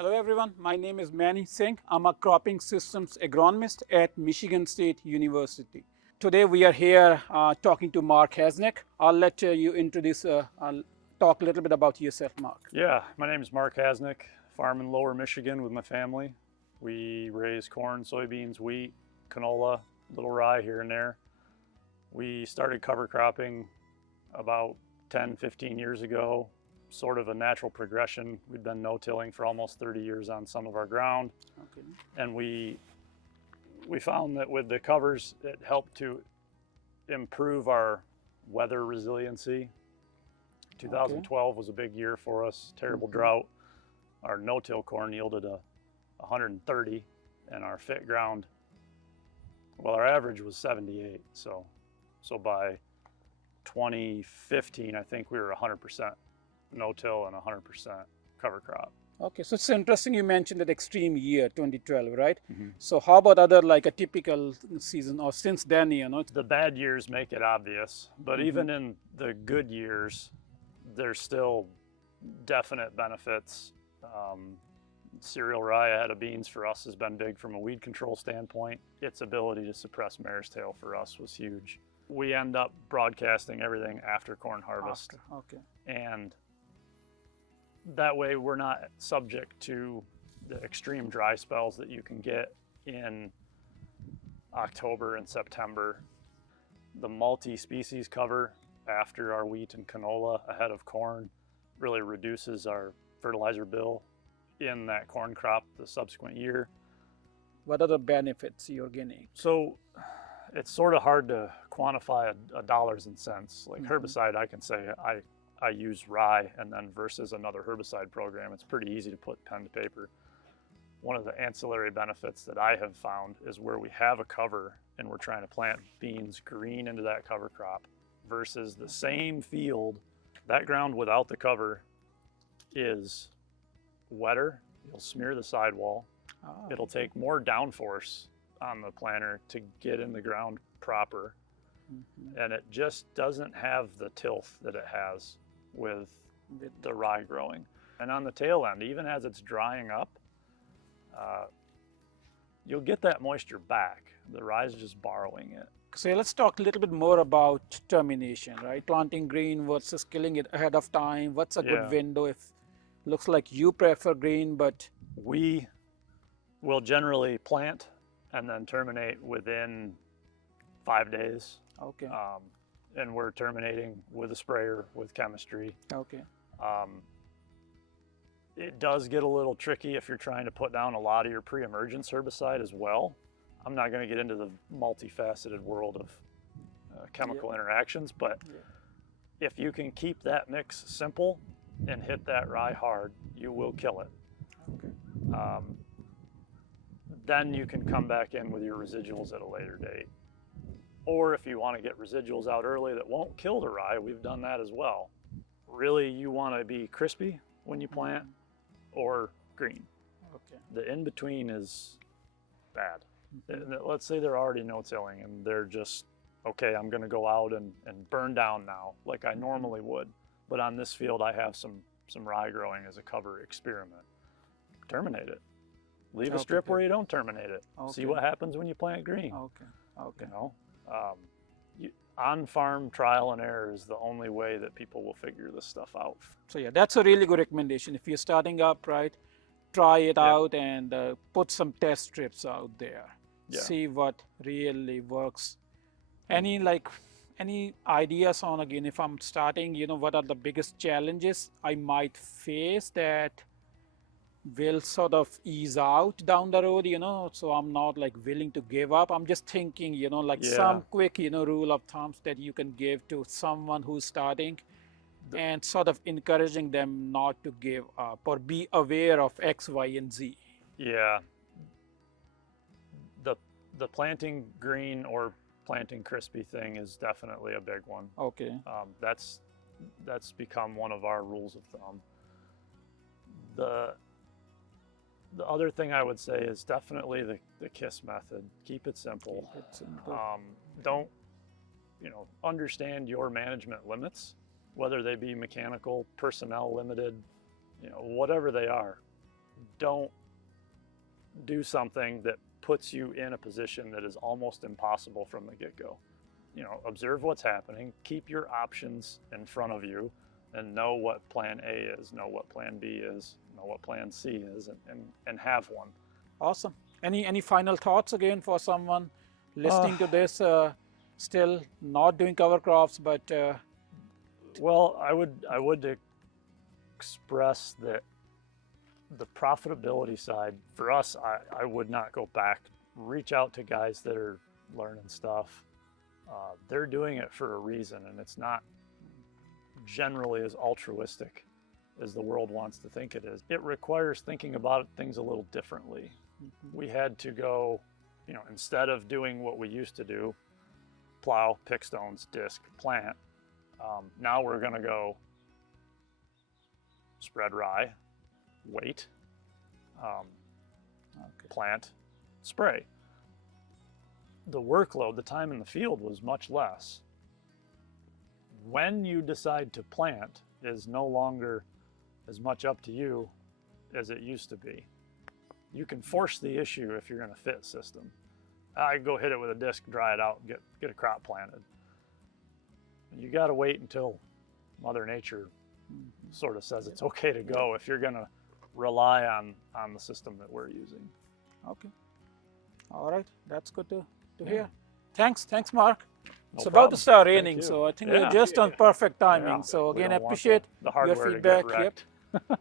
Hello everyone, my name is Manny Singh. I'm a cropping systems agronomist at Michigan State University. Today we are here talking to Mark Hasnick. I'll let you introduce, I'll talk a little bit about yourself, Mark. Yeah, my name is Mark Hasnick, farm in Lower Michigan with my family. We raise corn, soybeans, wheat, canola, little rye here and there. We started cover cropping about 10, 15 years ago, sort of a natural progression. We'd been no-tilling for almost 30 years on some of our ground. Okay. And we found that with the covers, it helped to improve our weather resiliency. 2012 was a big year for us, terrible drought. Our no-till corn yielded 130, and our fit ground, well, our average was 78. So by 2015, I think we were 100% no-till and 100% cover crop. Okay, so it's interesting you mentioned that extreme year, 2012, right? So how about other like a typical season or since then, you know? The bad years make it obvious, but even in the good years, there's still definite benefits. Cereal rye ahead of beans for us has been big from a weed control standpoint. Its ability to suppress mare's tail for us was huge. We end up broadcasting everything after corn harvest. Okay. And that way we're not subject to the extreme dry spells that you can get in October and September. The multi-species cover after our wheat and canola ahead of corn really reduces our fertilizer bill in that corn crop the subsequent year. What are the benefits you're getting? So it's sort of hard to quantify a dollars and cents. Like herbicide, I can say I use rye, and then versus another herbicide program, it's pretty easy to put pen to paper. One of the ancillary benefits that I have found is where we have a cover and we're trying to plant beans green into that cover crop versus the same field, that ground without the cover is wetter. You'll smear the sidewall. It'll take more downforce on the planter to get in the ground proper. And it just doesn't have the tilth that it has with the rye growing. And on the tail end, even as it's drying up, you'll get that moisture back. The rye is just borrowing it. So let's talk a little bit more about termination, right? Planting green versus killing it ahead of time. What's a good window? If looks like you prefer green, but we will generally plant and then terminate within 5 days. Okay. And we're terminating with a sprayer with chemistry. Okay. It does get a little tricky if you're trying to put down a lot of your pre-emergence herbicide as well. I'm not going to get into the multifaceted world of chemical interactions, but if you can keep that mix simple and hit that rye hard, you will kill it. Okay. Then you can come back in with your residuals at a later date. Or if you want to get residuals out early that won't kill the rye, we've done that as well. Really, you want to be crispy when you plant or green. Okay. The in-between is bad. Let's say they're already no-tilling and they're just, okay, I'm going to go out and burn down now like I normally would. But on this field, I have some rye growing as a cover experiment. Terminate it. Leave a strip where you don't terminate it. See what happens when you plant green. Okay. Okay. You know, on-farm trial and error is the only way that people will figure this stuff out. So yeah, that's a really good recommendation. If you're starting up, right, try it out and put some test strips out there. See what really works. Any ideas on, again, if I'm starting, you know, what are the biggest challenges I might face that will sort of ease out down the road, you know, so I'm not like willing to give up. I'm just thinking, you know, like some quick, you know, rule of thumbs that you can give to someone who's starting and sort of encouraging them not to give up or be aware of X, Y, and Z. Yeah. The planting green or planting crispy thing is definitely a big one. Okay. That's become one of our rules of thumb. The other thing I would say is definitely the KISS method. Keep it simple. Keep it simple. Don't, understand your management limits, whether they be mechanical, personnel limited, whatever they are. don't do something that puts you in a position that is almost impossible from the get-go. You know, observe what's happening, keep your options in front of you, and know what plan A is, know what plan B is, know what plan C is, and have one. Awesome. Any final thoughts again for someone listening to this, still not doing cover crops, but well, I would express that the profitability side for us, I would not go back. Reach out to guys that are learning stuff. They're doing it for a reason, and it's not generally as altruistic as the world wants to think it is. It requires thinking about things a little differently. We had to go, you know, instead of doing what we used to do, plow, pick stones, disc, plant, now we're going to go spread rye, wait, plant, spray. The workload, the time in the field was much less. When you decide to plant is no longer as much up to you as it used to be. You can force the issue if you're in a fit system. I go hit it with a disc, dry it out, get a crop planted. You got to wait until Mother Nature sort of says it's okay to go if you're going to rely on the system that we're using. Okay. All right. That's good to hear. Thanks, Mark. It's No about problem. to start Thank raining, you. so I think Yeah. we're just on perfect timing. Yeah. So We again, don't I want appreciate the your hardware to get feedback. wrecked. Yep.